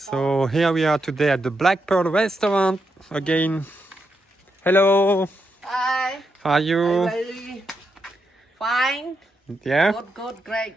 So here we are today at the Black Pearl restaurant again. Hello, Hi, how are you? very fine. Yeah? Good, great.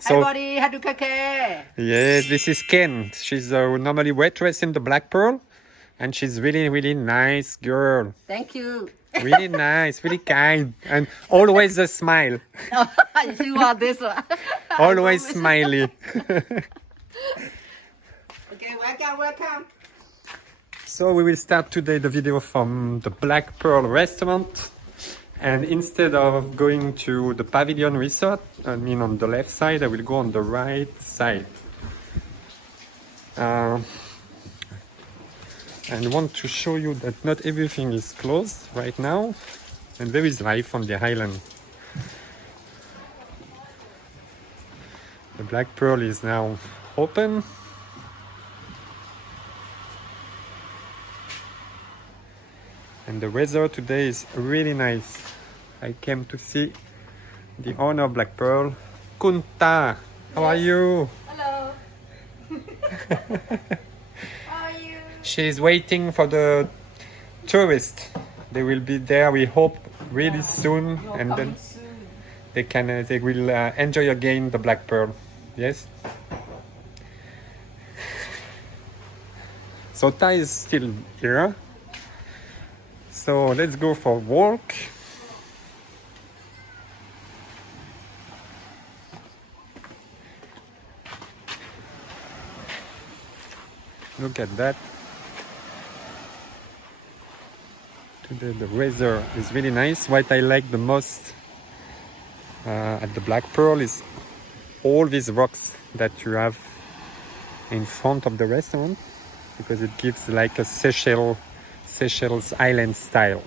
So, Everybody, how to take care. yes, this is Ken. She's normally waitress in the Black Pearl, and she's really nice girl. Thank you. Really nice, really kind, and always a smile. You are this one. Always smiley. Okay, welcome. So we will start today the video from the Black Pearl restaurant. And instead of going to the Pavilion Resort, I mean on the left side, I will go on the right side. And want to show you that not everything is closed right now. And there is life on the island. The Black Pearl is now open. And the weather today is really nice. I came to see the owner of Black Pearl, Kunta. How are you? Hello. How are you? She's waiting for the tourists. They will be there, we hope, really soon, and then they will enjoy again the Black Pearl. Yes. So Tai is still here. So let's go for a walk. Look at that. Today the weather is really nice. What I like the most at the Black Pearl is all these rocks that you have in front of the restaurant, because it gives like a Seychelles island style.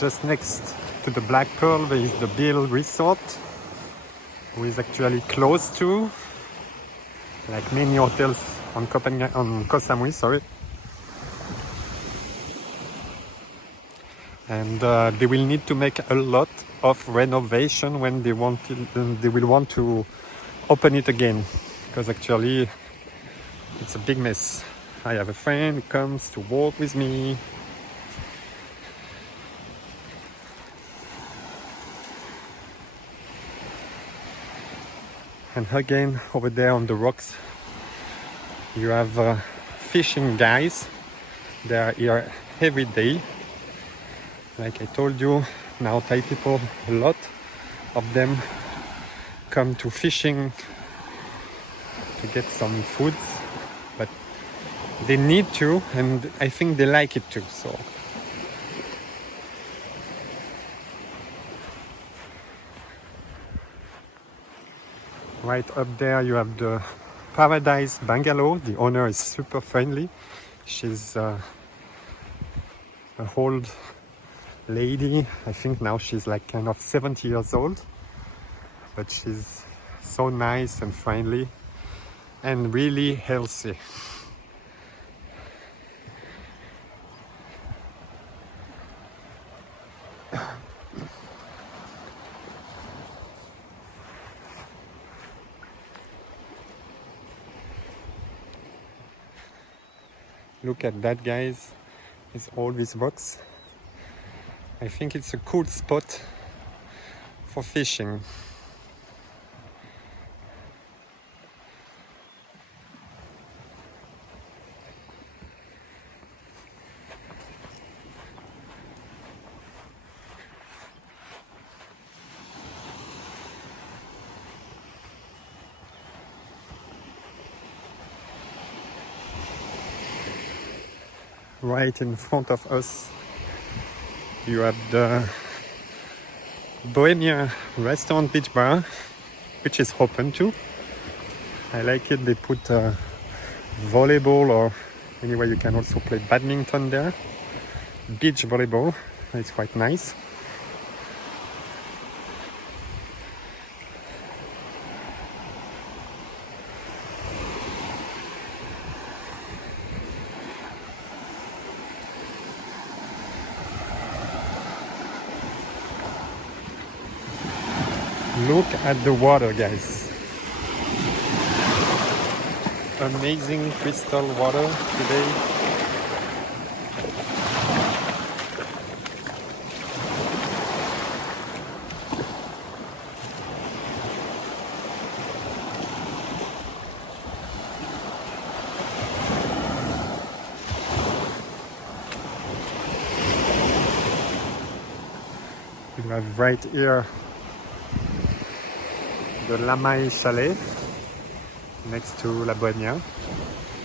Just next to the Black Pearl there is the Bill Resort, who is actually close to, like many hotels on Koh Samui, sorry. And they will need to make a lot of renovation when they will want to open it again, because actually it's a big mess. I have a friend who comes to walk with me. And again, over there on the rocks, you have fishing guys. They are here every day. Like I told you, now Thai people, a lot of them come to fishing to get some food, but they need to, and I think they like it too. So right up there you have the Paradise Bungalow. The owner is super friendly. She's an old lady. I think now she's like kind of 70 years old, but she's so nice and friendly and really healthy. Look at that, guys. It's all these rocks. I think it's a cool spot for fishing. Right in front of us you have the Bohemia Restaurant Beach Bar, which is open too. I like it. They put volleyball or Anyway, you can also play badminton there. Beach volleyball, it's quite nice. Look at the water, guys. Amazing crystal water today. You have right here the Lamai Chalet next to La Bohemia,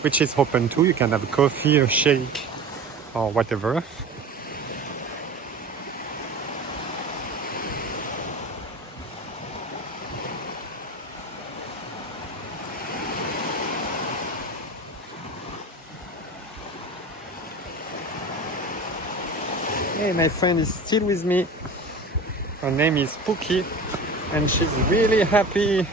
which is open too. You can have a coffee, a shake, or whatever. Hey, my friend is still with me. Her name is Pookie, and she's really happy.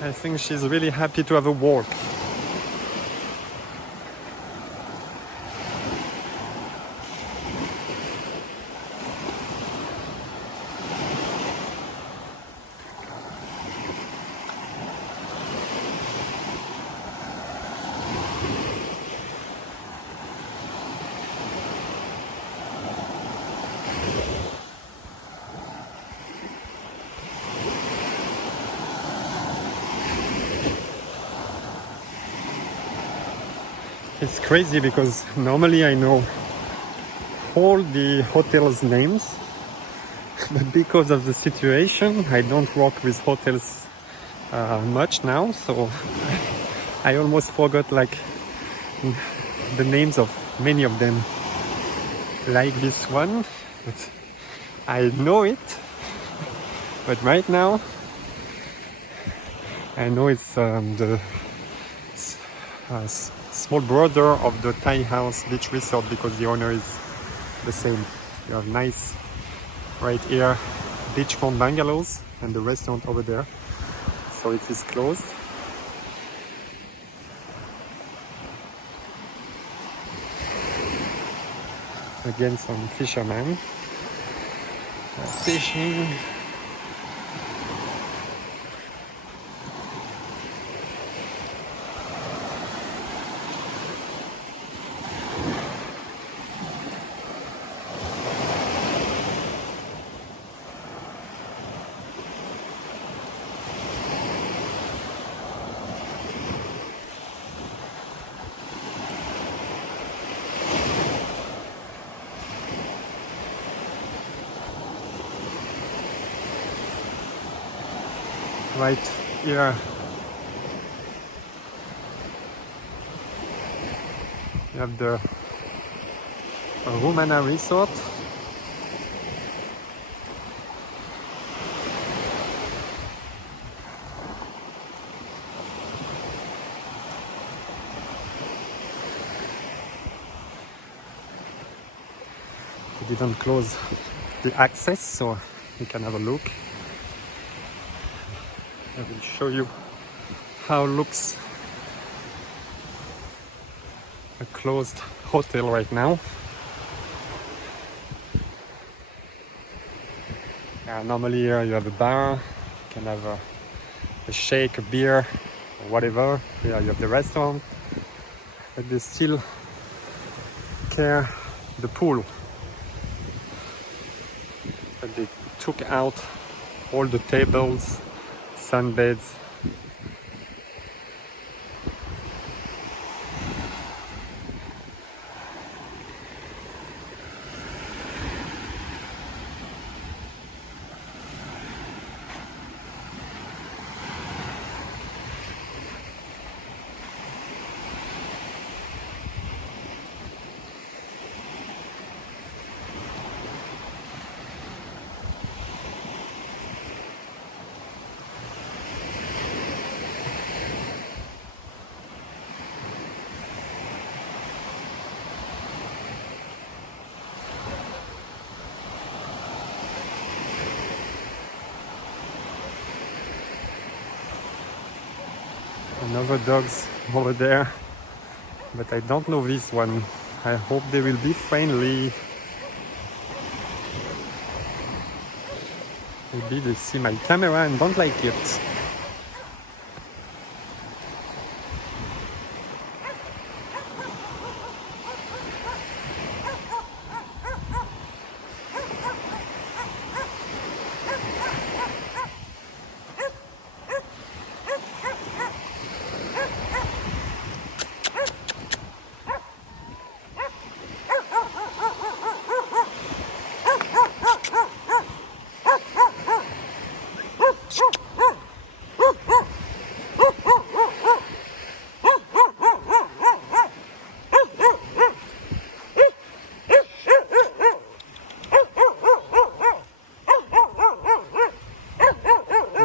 I think she's really happy to have a walk. It's crazy because normally I know all the hotels' names, but because of the situation, I don't work with hotels much now, so I almost forgot like the names of many of them. Like this one, but I know it, but right now I know it's the small brother of the Thai House Beach Resort because the owner is the same. You have nice right here beachfront bungalows and the restaurant over there. So it is closed. Again, some fishermen fishing. Right here you have the Rumana Resort. They didn't close the access, so you can have a look. I will show you how looks a closed hotel right now. Normally here you have a bar, you can have a shake, a beer, or whatever. Here you have the restaurant, but they still care the pool. But they took out all the tables, sunbeds. Another dogs over there, but I don't know this one. I hope they will be friendly. Maybe they see my camera and don't like it.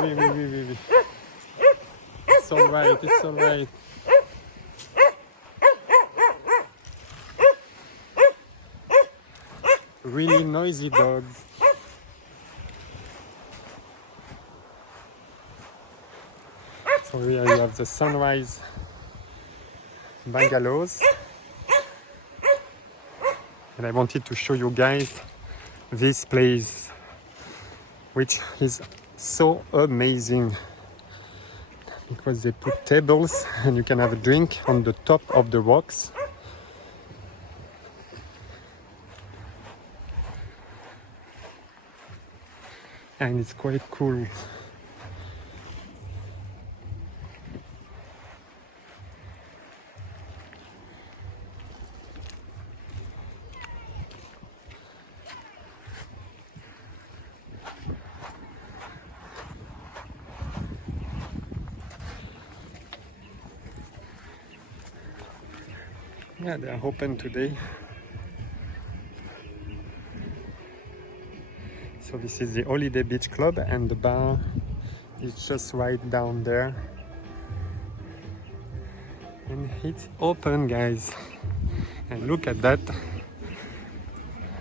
Oui. It's alright, it's alright. Really noisy dogs. So here you have the Sunrise bungalows. And I wanted to show you guys this place, which is so amazing because they put tables and you can have a drink on the top of the rocks. And it's quite cool. Yeah, they are open today. So this is the Holiday Beach Club and the bar is just right down there. And it's open, guys. And look at that.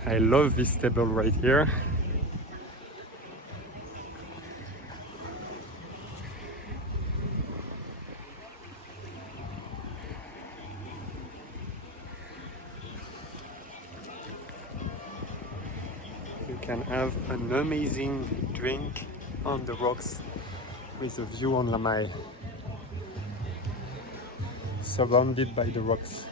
I love this table right here. You can have an amazing drink on the rocks with a view on Lamai, surrounded by the rocks.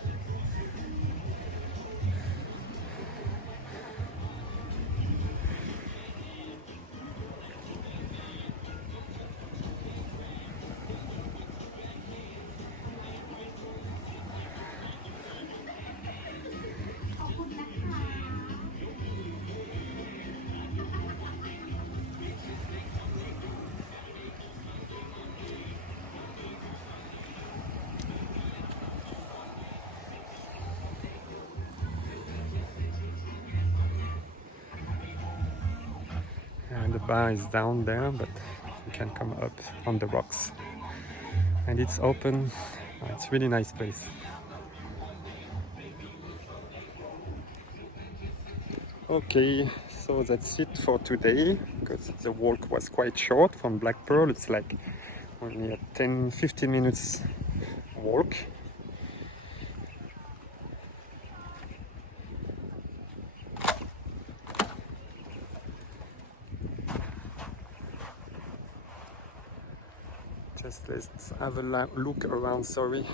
And the bar is down there, but you can come up on the rocks. And it's open. It's a really nice place. Okay, so that's it for today, because the walk was quite short from Black Pearl. It's like only a 10-15 minutes walk. Just let's have a look around, sorry.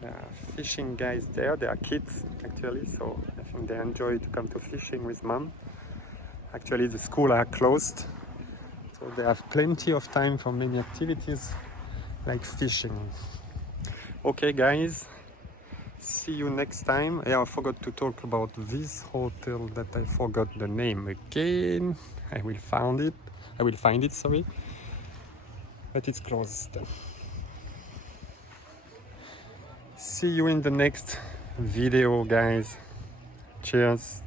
There are fishing guys there. They are kids actually, so I think they enjoy to come to fishing with mom. Actually the school are closed, so they have plenty of time for many activities like fishing. Okay guys, see you next time. Yeah, I forgot to talk about this hotel that I forgot the name again. I will find it, sorry. But it's closed. See you in the next video, guys. Cheers.